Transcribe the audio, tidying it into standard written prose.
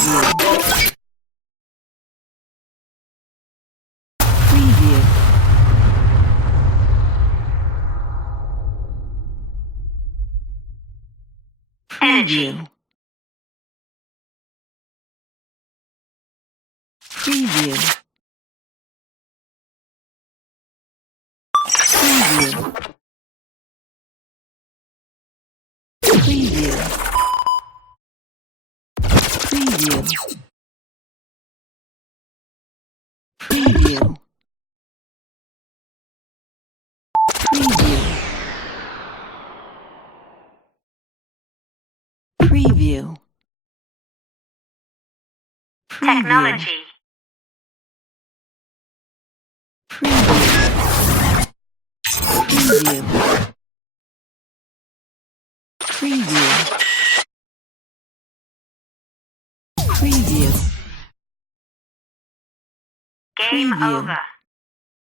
Preview. Preview. Preview. Preview. Preview. Preview. Preview. Preview. Preview. Technology. Preview. Preview. Preview. Game Preview. over.